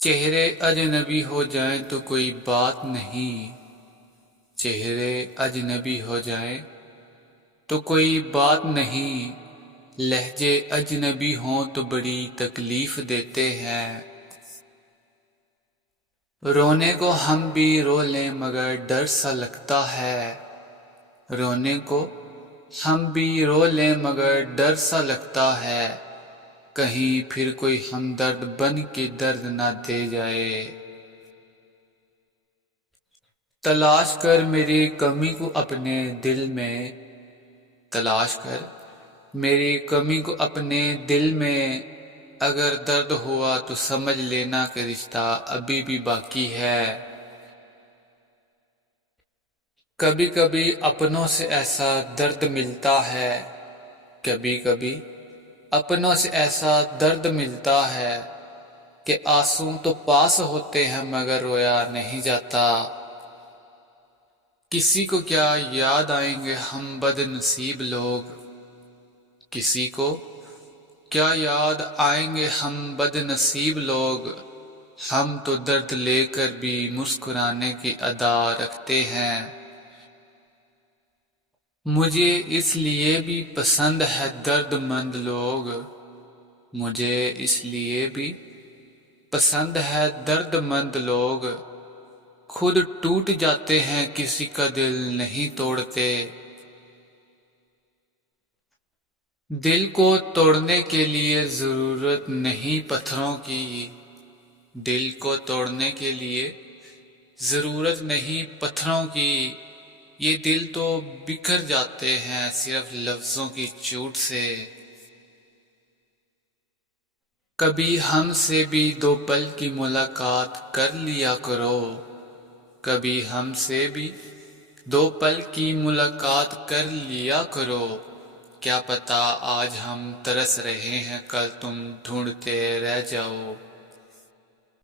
چہرے اجنبی ہو جائیں تو کوئی بات نہیں، چہرے اجنبی ہو جائیں تو کوئی بات نہیں، لہجے اجنبی ہوں تو بڑی تکلیف دیتے ہیں۔ رونے کو ہم بھی رو لیں مگر ڈر سا لگتا ہے، رونے کو ہم بھی رو لیں مگر ڈر سا لگتا ہے، کہیں پھر کوئی ہمدرد بن کے درد نہ دے جائے۔ تلاش کر میری کمی کو اپنے دل میں، تلاش کر میری کمی کو اپنے دل میں، اگر درد ہوا تو سمجھ لینا کہ رشتہ ابھی بھی باقی ہے۔ کبھی کبھی اپنوں سے ایسا درد ملتا ہے، کبھی کبھی اپنوں سے ایسا درد ملتا ہے کہ آنسو تو پاس ہوتے ہیں مگر رویا نہیں جاتا۔ کسی کو کیا یاد آئیں گے ہم بد نصیب لوگ، کسی کو کیا یاد آئیں گے ہم بد نصیب لوگ، ہم تو درد لے کر بھی مسکرانے کی ادا رکھتے ہیں۔ مجھے اس لیے بھی پسند ہے درد مند لوگ، مجھے اس لیے بھی پسند ہے درد مند لوگ، خود ٹوٹ جاتے ہیں کسی کا دل نہیں توڑتے۔ دل کو توڑنے کے لیے ضرورت نہیں پتھروں کی، دل کو توڑنے کے لیے ضرورت نہیں پتھروں کی، یہ دل تو بکھر جاتے ہیں صرف لفظوں کی چوٹ سے۔ کبھی ہم سے بھی دو پل کی ملاقات کر لیا کرو، کبھی ہم سے بھی دو پل کی ملاقات کر لیا کرو، کیا پتہ آج ہم ترس رہے ہیں کل تم ڈھونڈتے رہ جاؤ۔